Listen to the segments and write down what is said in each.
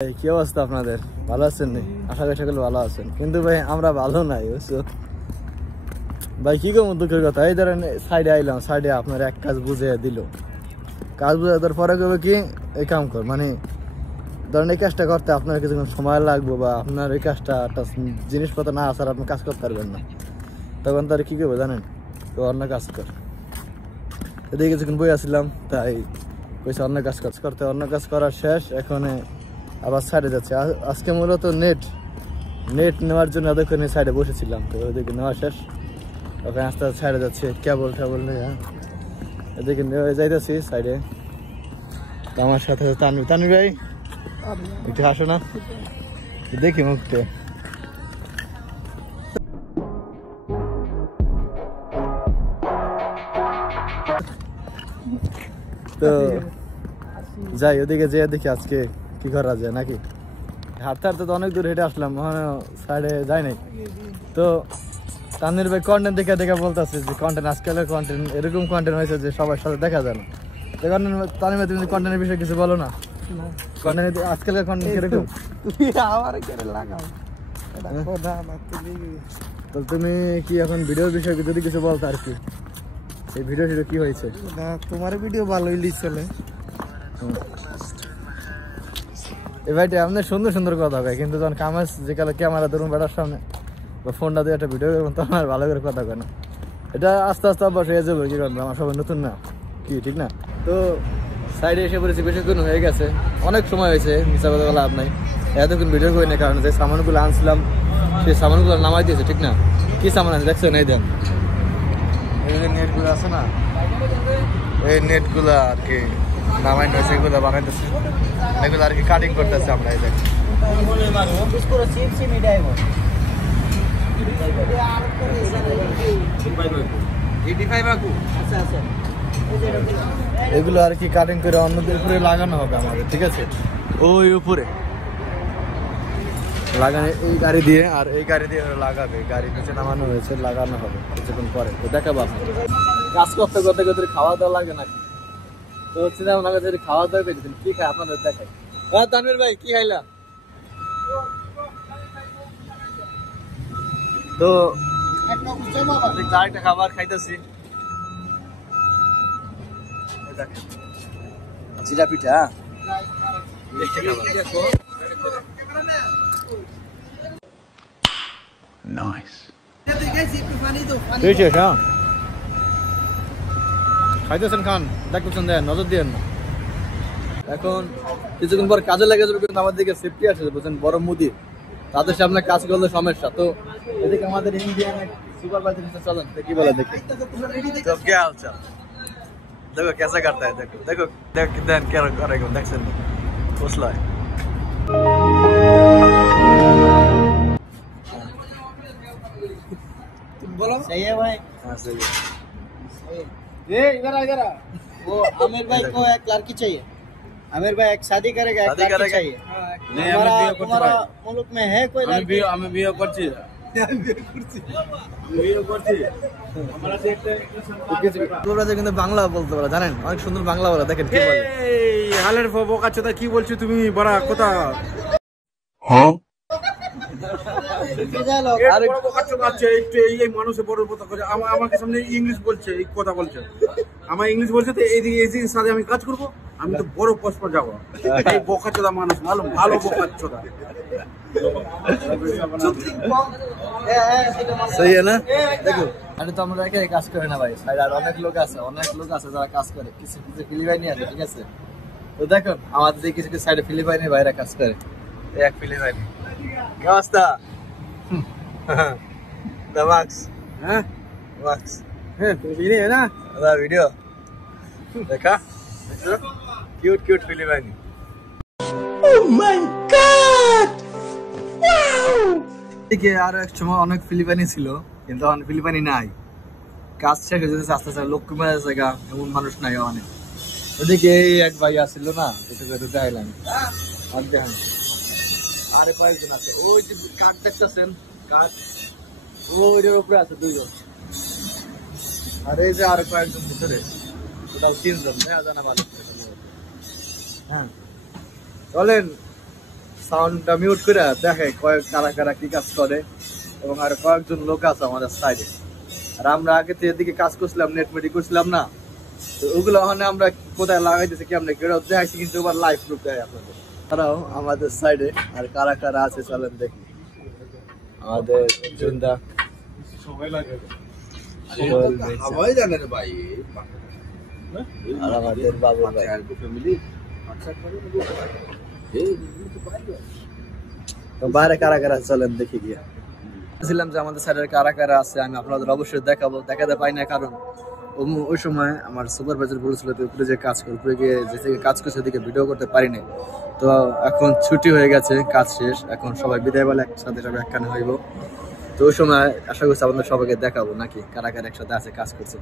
কি অবস্থা আপনাদের? ভালো আছেন? আশা করি সকলে ভালো আছেন, কিন্তু ভাই আমরা ভালো নাই বুঝছো ভাই। কি কম দুঃখের কথা, এই ধরেন সাইডে আইলাম, সাইডে আপনার এক কাজ বুঝে দিল, কাজ বুঝে দেওয়ার পরে কবে কি এই কাম কর, মানে ধরেন এই কাজটা করতে আপনার কিছুক্ষণ সময় লাগবে, বা আপনার এই কাজটা একটা জিনিসপত্র না আসার আপনি কাজ করতে পারবেন না, তখন তার কি করবো জানেন, তো অন্য কাজ কর। এদিকে কিছুক্ষণ বই আসছিলাম, তাই কইছে অন্য কাজ করতে, অন্য কাজ করার শেষ, এখন আবার সাইডে যাচ্ছে। আজকে মূলত নেট নেওয়ার জন্য এতক্ষণ সাইডে বসেছিলাম, তো ওইদিকে নেওয়া শেষ, ওখানে আস্তে আস্তে সাইডে যাচ্ছে, কেবল নিয়ে এদিকে যাইতেছি সাইডে। তো আমার সাথে তানভীর ভাই, একটু হাসো না, দেখি মুখটা। তো যাই ওদিকে যেয়ে দেখি আজকে কি করা যায় নাকি। হাঁটতে হাঁটতে তো অনেক দূর হেঁটে আসলাম, সাইডে যাই নাই। তো তানভীর ভাই কন্টেন্ট দেখে বলতেছে যে কন্টেন্ট, আজকালের কন্টেন্ট এরকম কন্টেন্ট হয়েছে যে সবার সাথে দেখা যায় না। তানভীর ভাই তুমি কন্টেন্টের বিষয়ে কিছু বলো না, কন্টেন্ট আজকালের কন্টেন্ট কিরকম? তো তুমি কি এখন ভিডিওর বিষয়ে যদি কিছু বলতো আর কি, এই ভিডিও কি হয়েছে? তোমার ভিডিও ভালোই চলে এই ভাইটা আপনার সুন্দর সুন্দর কথা কয়, কিন্তু যখন কামাজ যে কালে ক্যামেরা ধরুন বেটার সামনে বা ফোনটা দিয়ে একটা ভিডিও করবেন, তখন আর ভালো করে কথা কয় না। এটা আস্তে আস্তে অভ্যাস হয়ে যাবে, কি করবে, আমার সবাই নতুন না কি, ঠিক না? তো সাইডে এসে পড়েছি, বেশিক্ষণ হয়ে গেছে, অনেক সময় হয়েছে, মিশা কথা লাভ নাই। এতক্ষণ ভিডিও করি না, কারণ যে সামানগুলো আনছিলাম সেই সামানগুলো নামাই দিয়েছে, ঠিক না? কি সামান আছে দেখছেন? এই দেন, এই যে নেটগুলো আছে না, এই নেটগুলো আর কি নামাই নিয়েছে, এগুলো বানাইতেছে, এগুলো আর কি কাটিং করতেছে আমরা। এই দেখেন এগুলো আর কি কাটিং করে অন্যদের উপরে লাগানো হবে আমাদের, ঠিক আছে? ওই উপরে লাগানো এই গাড়ি দিয়ে, আর এই গাড়ি দিয়ে লাগাবে, গাড়ি নিচে নামানো হয়েছে, লাগানো হবে কিছুক্ষণ পরে। তো দেখাবো আপনাদের কাজ করতে করতে করতে খাওয়া দাওয়া লাগে নাকি। তো চিন্তা ভাবনা যদি খাওয়া দাওয়া করে দিন, কি খাই আপনাদের দেখাই। তানভীর ভাই কি খাইলা? তো একটা খাবার খাইতেছি, জিরা পিঠা, খাইতেছেন, খান, দেখতেছেন, দেন, নজর দিয়েন না। এখন কিছুক্ষণ পর কাজে লেগে যাবে, কিন্তু আমাদের দিকে সেফটি আসে বুঝছেন, বড় মুদি, তাদের সামনে কাজ করলে সমস্যা। তো এদিকে আমাদের ইন্ডিয়ান সুপারভাইজার চলেন, কি বলে দেখি। তো কে হালচাল দেখো, कैसा करता है, देखो देखो देन क्या करेगा, দেখছেন বুঝলাই। बोलो सही है भाई, हाँ सही है। ये इधर वो आमिर भाई को एक लड़की चाहिए, आमिर भाई एक शादी करेगा, एक लड़की चाहिए। नहीं, हमारा मुल्क में है कोई लड़की? हमें भी करছি কিন্তু বাংলা বলতে পারে, জানেন, অনেক সুন্দর বাংলা বলে। দেখেন কি বলে, হালের বোকাচোদা, কি বলছো তুমি বড়া কথা? মানুষের বড় কথা করে আমাকে সামনে ইংলিশ বলছে, এই কথা বলছে, আমার ইংলিশ বলছে, তো এইদিকে সাথে আমি কাজ করবো, আমি তো বড় পোস্ট पर যাবো। এই বোকাচোদা মানুষ, ভালো ভালো বোকাচোদা। সহি না? দেখো আরে তো আমরা একাই কাজ করে না ভাই, আর অনেক লোক আছে যারা কাজ করে, কিছু কিছু ফিলিপাইনি আছে, ঠিক আছে? তো দেখো আমাদের যে কিছু কিছু সাইডে ফিলিপাইনি ভাইরা কাজ করে, এক ফিলিপাইনি। কি অবস্থা? মার্কস, হ্যাঁ মার্কস, হ্যাঁ তুমি ভিডিও না, ভিডিও দেখা, কিউট কিউট ফিলিপাইনি। Oh my God! এদিকে আর এক সময় অনেক ফিলিপাইনি ছিল, কিন্তু এখন ফিলিপাইনি নাই, কাজ শেষ হয়ে যাচ্ছে আস্তে আস্তে, লোক কমে যাচ্ছে গা, এমন মানুষ নাই অনেক। ওদিকে এক ভাই আসছিল না, দেখাইলাম, আর দেখেন আরে কয়েকজন আছে, ওই যে কাঠ দেখতেছেন, কাঠ ওইটার উপরে আছে দুইজন, আর এই যে আর কয়েকজন ভিতরে, ওটাও তিনজন, জানা ভালো। হ্যাঁ চলেন সাউন্ডটা মিউট করে দেখে কারা কারা কি কাজ করে, এবং আর কয়েকজন লোক আছে আমাদের সাইডে। আর আমরা আগে তো এদিকে কাজ করছিলাম, নেট মেটি করছিলাম না, তো ওগুলো ওখানে আমরা কোথায় লাগাইতেছি কি আমরা গেড়াও দেখাইছি, কিন্তু এবার লাইভ রূপ দেয় আপনাদের। তারাও আমাদের সাইডে আর কারা কারা আছে চলেন দেখি। আমাদের জুন্দা সবাই জানে রে ভাই, আর আমাদের বাবু ভাই। তো বাইরে কারা কারা চলেন দেখি গিয়ে। বলছিলাম যে আমাদের সাইডের কারা কারা আছে আমি আপনাদের অবশ্যই দেখাবো, দেখাতে পাই না কারণ ওই সময় আমার সুপারভাইজার বলেছিল যে উপরে যে কাজ করে, উপরে গিয়ে যে থেকে কাজ করছে ওদিকে ভিডিও করতে পারিনি। তো এখন ছুটি হয়ে গেছে, কাজ শেষ, এখন সবাই বিদায় বেলা একসাথে সবাই একখানে হইব। তো ওই সময় আশা করছি আপনাদের সবাইকে দেখাবো নাকি কারা কারা একসাথে আছে কাজ করছে।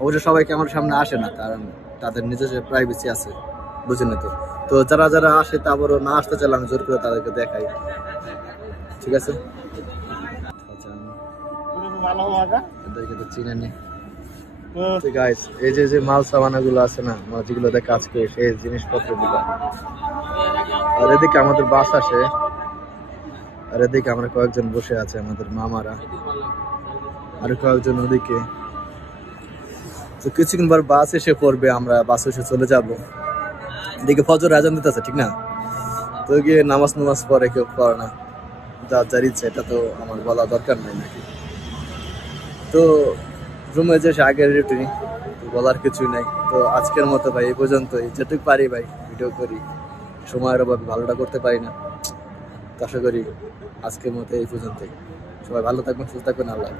অবশ্য সবাই আমার সামনে আসে না, কারণ তাদের নিজস্ব প্রাইভেসি আছে, বুঝেন না। তো যারা যারা আসে তা আবারও না আসতে চাইলে আমি জোর করে তাদেরকে দেখাই, ঠিক আছে? এদেরকে তো চিনে নি। এই যে মাল সামানা গুলো আছে না, যেগুলোতে কাজ করে সেই জিনিসপত্র গুলো। আর এদিকে আমাদের বাস আসে, আর এদিকে আমরা কয়েকজন বসে আছে আমাদের মামারা, আর কয়েকজন ওদিকে। তো কিছুক্ষণ পর বাস এসে পড়বে, আমরা বাস এসে চলে যাব। এদিকে ফজর আজান দিতেছে, ঠিক না? তো গিয়ে নামাজ পড়ে কেউ পড়ে না, যার ইচ্ছে, এটা তো আমার বলা দরকার নাই নাকি। তো রুমে যে আগের রুটিন বলার কিছুই নাই। তো আজকের মতো ভাই এই পর্যন্তই, যেটুকু পারি ভাই ভিডিও করি, সময়ের অভাবে ভালোটা করতে পারি না। তো আশা করি আজকের মতো এই পর্যন্তই। সবাই ভালো থাকবেন, সুস্থ থাকবেন, আল্লাহ।